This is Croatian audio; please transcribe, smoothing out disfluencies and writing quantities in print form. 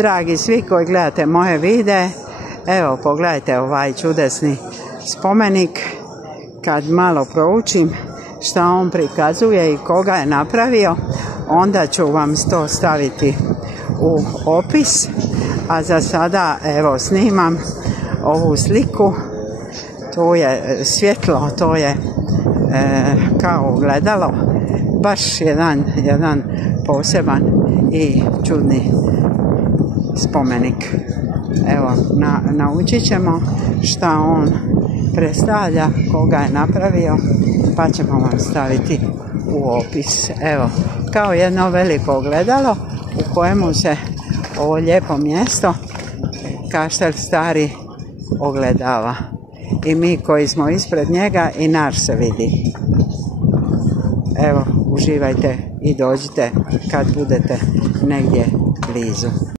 Dragi svi koji gledate moje videe, evo pogledajte ovaj čudesni spomenik. Kad malo proučim šta on prikazuje i koga je napravio, onda ću vam to staviti u opis. A za sada evo snimam ovu sliku. Tu je svjetlo, to je kao ogledalo. Baš jedan poseban i čudni spomenik. Evo, naučit ćemo šta on predstavlja, koga je napravio, pa ćemo vam staviti u opis. Evo, kao jedno veliko ogledalo u kojemu se ovo lijepo mjesto, Kaštel Stari, ogledava. I mi koji smo ispred njega i naš se vidi. Evo, uživajte i dođite kad budete negdje blizu.